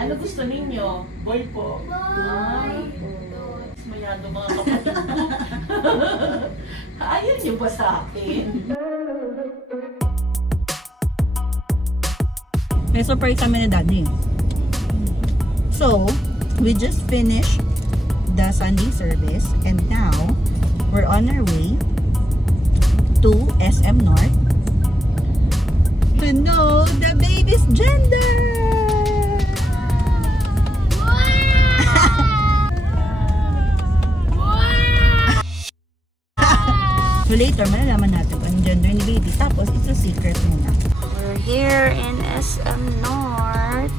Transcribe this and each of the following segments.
Ano gusto ninyo? Boy po. Boy. Mas mayado mga kapatid ko. Ayaw niyo ba sa akin? May surprise kami ni Daddy. So, we just finished the Sunday service and now we're on our way to SM North to know the baby's gender. So later, malalaman natin ang gender ni baby. Tapos, it's a secret muna. We're here in SM North.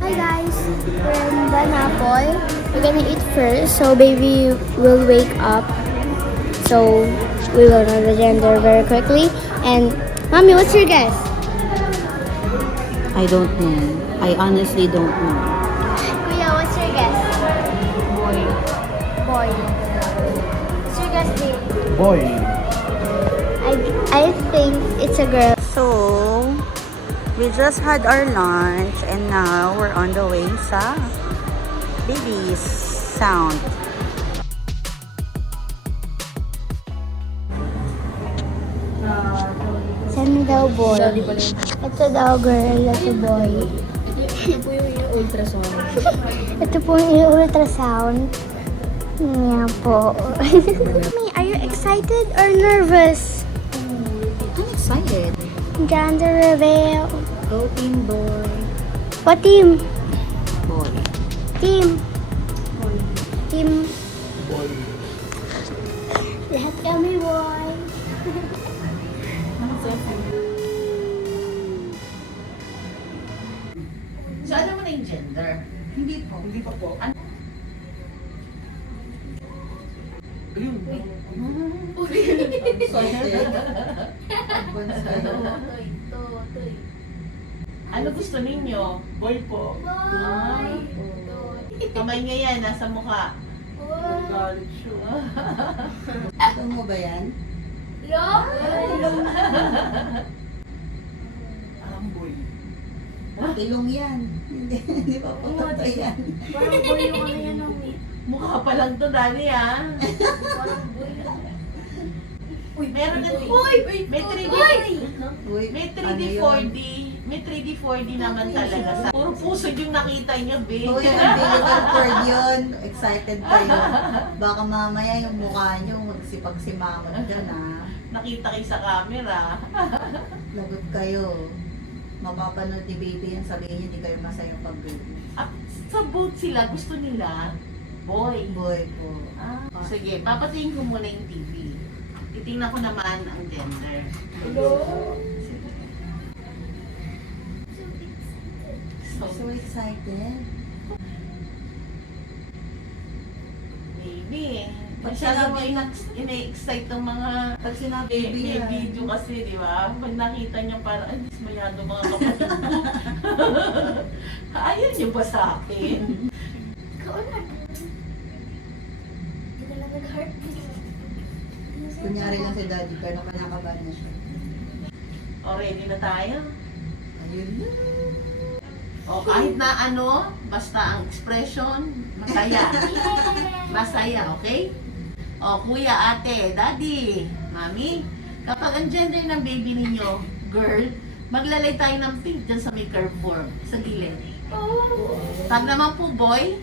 Hi guys, we're in Banapol. We're gonna eat first, so baby will wake up. So we will know the gender very quickly. And mommy, what's your guess? I don't know. I honestly don't know. Kuya, what's your guess? Boy. Boy. What's your guess, babe? Boy. I think it's a girl. So, we just had our lunch and now we're on the way sa baby's sound. Saan daw boy? Ito daw girl, ito boy. Ito po yung ultrasound. Ito po yung ultrasound. Yan po. Mommy, are you excited or nervous? I'm excited. Gender reveal. Go team boy. What team? Boy. Team. Team. Lahat kami boy. So ano mo na yung gender? Hindi po. Hindi pa po. Ano? Ayun. Excited. Advance tayo. Ano gusto ninyo? Boy po. Kamay niya yan, nasa mukha. Galit siya. Ito mo ba yan? Parang boy. Ilong yan. Hindi pa po tatay yan. Parang boy yung ano yan, Mommy. Mukha pa lang to, Dani, ah. Parang boy. Meron din. May 3D. Uy, May ano 3D, yun? 4D. May 3D, 4D naman talaga. Puro pusod yung nakita niya, babe. Oh, yung umbilical cord yun. Excited kayo. Baka mamaya yung mukha nyo magsipag-simangot dyan, ha? Nakita kayo sa camera. Lagot kayo. Mapapanood ni baby yan, sabihin niya, hindi kayo masayang pag-baby. Ah, sa boat sila, gusto nila, boy. Boy po. Ah, sige, papatingin ko muna yung TV. Titingnan ko naman ang gender. So excited. Baby, Pag masyado sinabi- kayo ina-excite ng mga Pag sinabi may baby yan. video kasi, di ba? Pag nakita niya parang, ay, dismayado mga kapatid ko. Ayaw niyo ba sa akin? Ikaw na. Hindi na lang nag-heartbeat. Kunyari lang si daddy, pero kinakabahan na siya. O, ready na tayo? Ayun na. O, kahit na ano, basta ang expression, masaya. Masaya, okay? O, kuya, ate, daddy, mami, kapag ang gender ng baby ninyo, girl, maglalay tayo ng pink dyan sa may curve form, sa gilid. Pag naman po boy,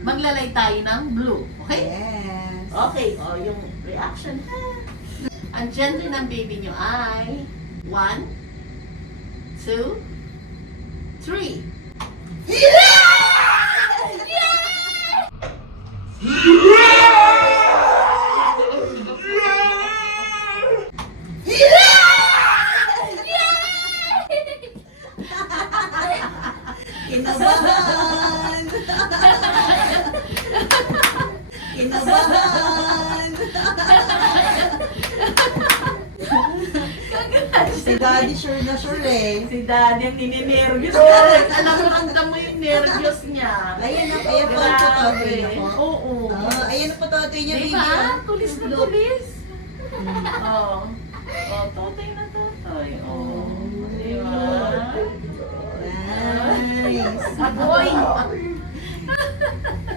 maglalay tayo ng blue, okay? Yes. Okay, o, yung reaction. Ang gender ng baby nyo ay 1, 2, 3. Kinabahan! Kinabahan! Si daddy sure na sure eh. Si daddy ang nininervyos. Alam mo, ramdam mo yung nervyos niya. Ayan na, ayan po ang phototoy niya po. Oo. Ayan ang phototoy niya, Di baby. ba? Tulis na tulis. Oo. Oh, totoy na totoy. Oo. Di ba? Wow. Nice. Aboy!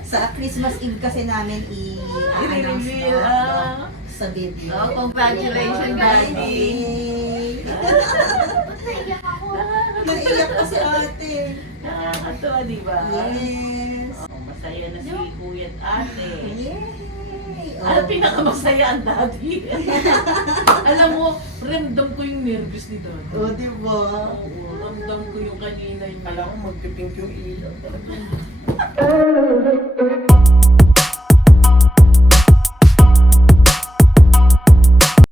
Sa Christmas Eve kasi namin i-announce I-reveal, ah. sa video. Oh, congratulations, Daddy! Naiiyak pa si ate. Nakakatawa, di ba? Yes. Oh, masaya na si Kuya at Ate. Yay! Ano pinakamasaya ang Daddy? Alam mo, ramdam ko yung nervous ni Daddy. Oh, di ba? Oo, ramdam ko yung kanina yung Alam ko magpipink yung ilaw.